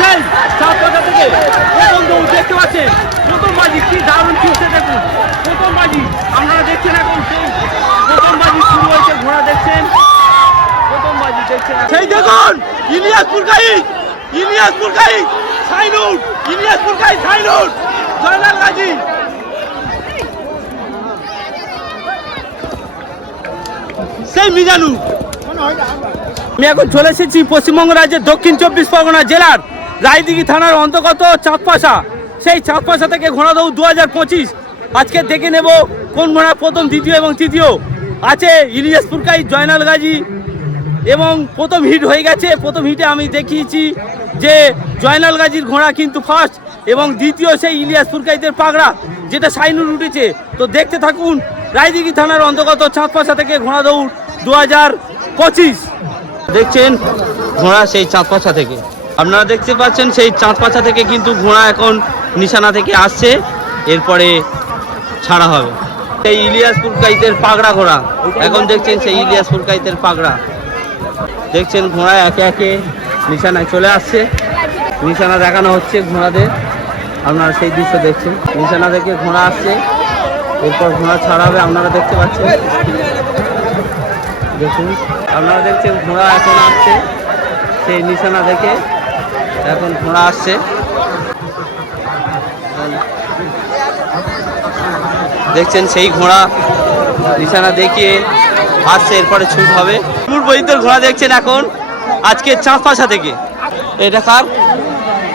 সেই চাঁদপাতা থেকে প্রথম দৌড় দেখতে পাচ্ছেন। প্রথম বাজি কি দারুণ ছুটছে দেখুন। প্রথম বাজি আপনারা দেখছেন এখন সেই প্রথম বাজি শুরু হয়েছে। ঘোড়া দেখছেন প্রথম বাজি দেখছেন সেই দেখুন ইলিয়াসপুর গাই সাইনুর ইলিয়াসপুর গাই সাইনুর জয়নাল গাজী সেই মিজানু। আমি এখন চলে এসেছি পশ্চিমবঙ্গ রাজ্যের দক্ষিণ 24 পরগনা জেলার রায়দিঘি থানার অন্তর্গত চাঁদপাশা। সেই চাঁদপাশা থেকে ঘোড়া দৌড় 2025 আজকে দেখে নেব কোন ঘোড়া প্রথম, দ্বিতীয় এবং তৃতীয় আছে। ইলিয়াসপুর গাই জয়নাল গাজী এবং প্রথম হিট হয়ে গেছে। প্রথম হিটে আমি দেখিয়েছি যে জয়নাল গাজীর ঘোড়া কিন্তু ফার্স্ট এবং দ্বিতীয় সেই ইলিয়াসপুর গাইদের পাগড়া যেটা সাইনুর উঠেছে। তো দেখতে থাকুন রায়দিঘি থানার অন্তর্গত চাঁদপাশা থেকে ঘোড়া দৌড় 2025। দেখছেন ঘোড়া সেই চাঁদপাশা থেকে, আপনারা দেখতে পাচ্ছেন সেই চাঁদপাশা থেকে কিন্তু ঘোড়া এখন নিশানা থেকে আসছে, এরপরে ছাড়া হবে। সেই ইলিয়াসপুর গাইদের পাগড়া ঘোড়া এখন দেখছেন, সেই ইলিয়াসপুর গাইদের পাগড়া দেখছেন। ঘোড়া একে একে নিশানায় চলে আসছে, নিশানা দেখানো হচ্ছে ঘোড়াদের। আপনারা সেই দৃশ্য দেখছেন, নিশানা থেকে ঘোড়া আসছে, এরপর ঘোড়া ছাড়া হবে। আপনারা দেখতে পাচ্ছেন, দেখুন আপনারা দেখছেন ঘোড়া এখন আসছে সেই নিশানা দেখে, এখন ঘোড়া আসছে। দেখছেন সেই ঘোড়া নিশানা দেখিয়ে আসছে, এরপরে ছুট হবে। পূর্বহিতের ঘোড়া দেখছেন এখন আজকে চাঁদপাশা থেকে। এটা কার?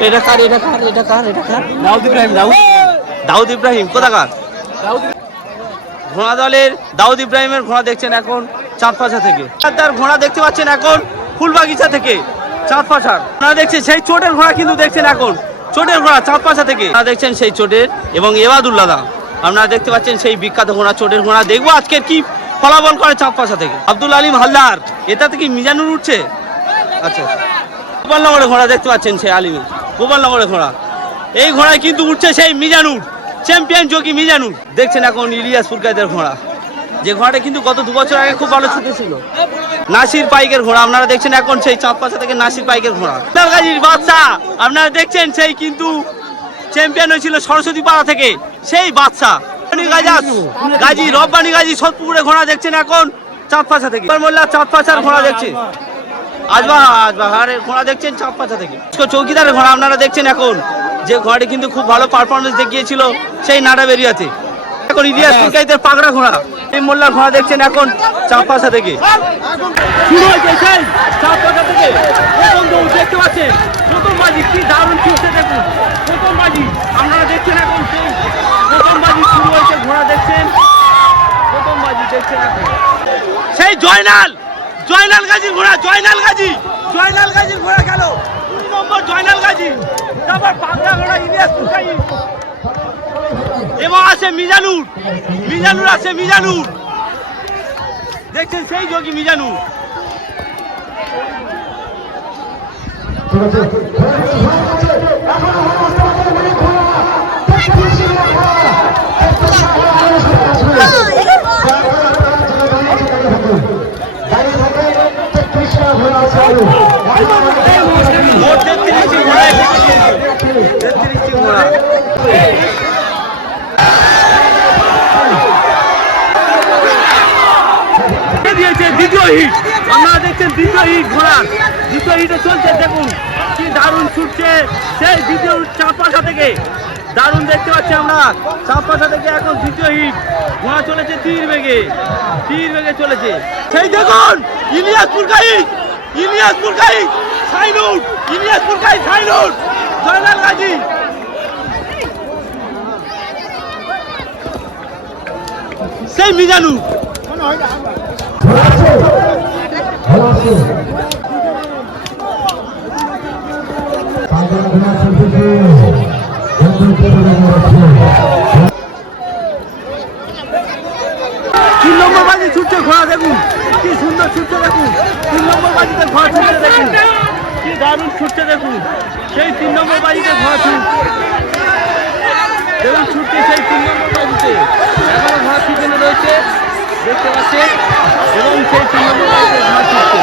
এটা কার? এটা কার? এটা কার? এটা কার? দাউদ ইব্রাহিম। দাউদ ইব্রাহিম কোথাকার? ঘোড়া দলের দাউদ ইব্রাহিমের ঘোড়া দেখছেন এখন চাঁদপাশা থেকে। তার ঘোড়া দেখতে পাচ্ছেন এখন ফুলবাগিচা থেকে চাঁদপাশার। আপনারা দেখছেন সেই চোটের ঘোড়া কিন্তু দেখছেন এখন চোটের ঘোড়া চাঁদপাশা থেকে। আপনারা দেখছেন সেই চোটের এবং এবাদুল্লাহ দা। আপনারা দেখতে পাচ্ছেন সেই বিখ্যাত ঘোড়া চোটের ঘোড়া। দেখবো আজকের কি ফলাফল করে চাঁদপাশা থেকে। আব্দুল আলিম হালদার, এটা থেকে মিজানুর উঠছে। আচ্ছা, গোপালনগরের ঘোড়া দেখতে পাচ্ছেন সেই আলিমের, গোপালনগরের ঘোড়া। এই ঘোড়ায় কিন্তু উঠছে সেই মিজানুর, চ্যাম্পিয়ন জকি মিজানুর। দেখছেন এখন ইলিয়াসপুর গাইদের ঘোড়া, যে ঘোড়াটা কিন্তু গত 2 বছর আগে খুব ভালো ছুটেছিল। নাসির পাইকের ঘোড়া আপনারা দেখছেন এখন সেই চাঁদপাশা থেকে নাসির পাইকের ঘোড়া। গাজীর বাদশা আপনারা দেখছেন সেই কিন্তু চ্যাম্পিয়ন হয়েছিল সরস্বতী পাড়া থেকে সেই বাদশা। গাজী রব্বানি গাজী সোদপুরের ঘোড়া দেখছেন এখন চাঁদপাশা থেকে। মোল্লা চাঁদপাশার ঘোড়া দেখছেন, আজবাহারের ঘোড়া দেখছেন চাঁদপাশা থেকে। চৌকিদারের ঘোড়া আপনারা দেখছেন এখন, যে ঘোড়াটি কিন্তু খুব ভালো পারফরমেন্স দেখিয়েছিল সেই নাটাবেরিয়াতে। এখন ইলিয়াসপুর গাইদের পাগড়া ঘোড়া এই মোল্লার ঘোড়া দেখছেন এখন চাঁদপাশা থেকে। শুরু হয়েছে সেই চাঁদপাশা থেকে প্রথম দৌড় দেখতে পাচ্ছেন। প্রথম বাজি কি দারুণ ছুটছে দেখুন। প্রথম বাজি আপনারা দেখছেন এখন সেই প্রথম বাজি শুরু হয়েছে। ঘোড়া দেখছেন প্রথম বাজি দেখছেন এখন সেই জয়নাল গাজীর ঘোড়া। জয়নাল গাজীর ঘোড়া গেল 2 নম্বর জয়নাল গাজী। তারপর পাগড়া ঘোড়া ইলিয়াসপুর গাই এবং আছে মিজানুর আছে মিজানুর। দেখছেন সেই যোগী মিজানুর। দ্বিতীয় হিট আপনারা দেখছেন, দ্বিতীয় হিট ঘোড়ার দ্বিতীয় হিটে চলছে। দেখুন কি দারুণ ছুটছে সেই দ্বিতীয় চাঁদপাশা থেকে, দারুণ দেখতে পাচ্ছি আমরা চাঁদপাশা থেকে। এখন দ্বিতীয় হিট ঘোড়া চলেছে তীর বেগে চলেছে। সেই দেখুন ইলিয়াসপুর গাই সাইনুর জয়নাল গাজী। সেই মিজানুর তিন নম্বর বাজি ছুটছে ঘোড়া। দেখুন কি সুন্দর ছুটছে, দেখুন 3 নম্বর বাজিতে ঘোড়া ছুটছে। দেখুন কি দারুণ ছুটছে, দেখুন সেই 3 নম্বর বাজিতে ঘোড়া দেখুন ছুটছে সেই 3 নম্বর বাজিতে। এখনো ঘোড়া পিছনে রয়েছে দেখতে পাচ্ছেন, এবং সেই 3 নম্বর বাজিতে ঘোড়া ছুটছে।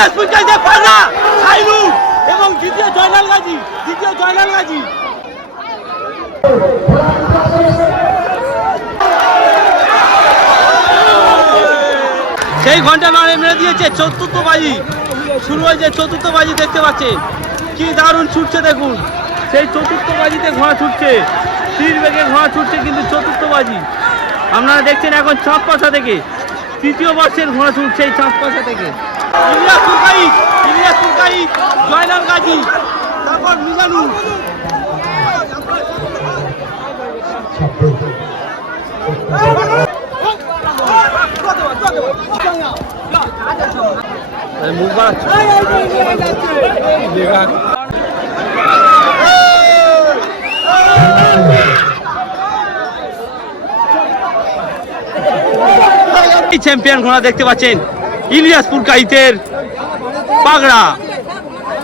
ইলিয়াস পুরকাইতে পাগড়া সাইনুর এবং দ্বিতীয় জয়নাল গাজী, সেই ঘন্টা নড়ে মেরে দিয়েছে চতুর্থ বাজি, শুরু হয়েছে চতুর্থ বাজি। দেখতে পাচ্ছেন কি দারুণ ছুটছে, দেখুন সেই চতুর্থ বাজিতে ঘোড়া ছুটছে, তীর বেগে ঘোড়া ছুটছে, কিন্তু চতুর্থ বাজি আপনারা দেখছেন এখন চাঁদপাশা থেকে তৃতীয় বর্ষের ঘোড়া ছুটছে এই চাঁদপাশা থেকে। ইলিয়াস পুরকাইত, জয়নাল গাজী, তারপর মিজানুর। মুখ চ্যাম্পিয়ন ঘোড়া দেখতে পাচ্ছেন ইলিয়াস পুরকাইতের পাগড়া,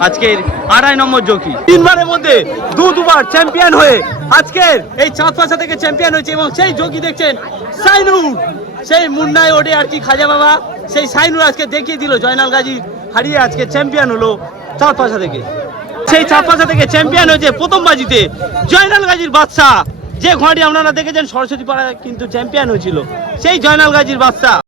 আজকের 2.5 নম্বর জকি। 3 বারের মধ্যে দুবার চ্যাম্পিয়ন হয়ে আজকের এই চাঁদপাশা থেকে চ্যাম্পিয়ন হয়েছে। এবং সেই জকি দেখছেন সাইনুর, সেই মুন্নায় ওঠে আর কি খাজা বাবা, সেই সাইনুর আজকে দেখিয়ে দিল জয়নাল গাজী হারিয়ে আজকে চ্যাম্পিয়ন হলো চাঁদপাশা থেকে। সেই চাঁদপাশা থেকে চ্যাম্পিয়ন হয়েছে প্রথম বাজিতে জয়নাল গাজীর বাদশা, যে ঘোড়াটি আপনারা দেখেছেন সরস্বতী পাড়ায় কিন্তু চ্যাম্পিয়ন হয়েছিল, সেই জয়নাল গাজীর বাদশা।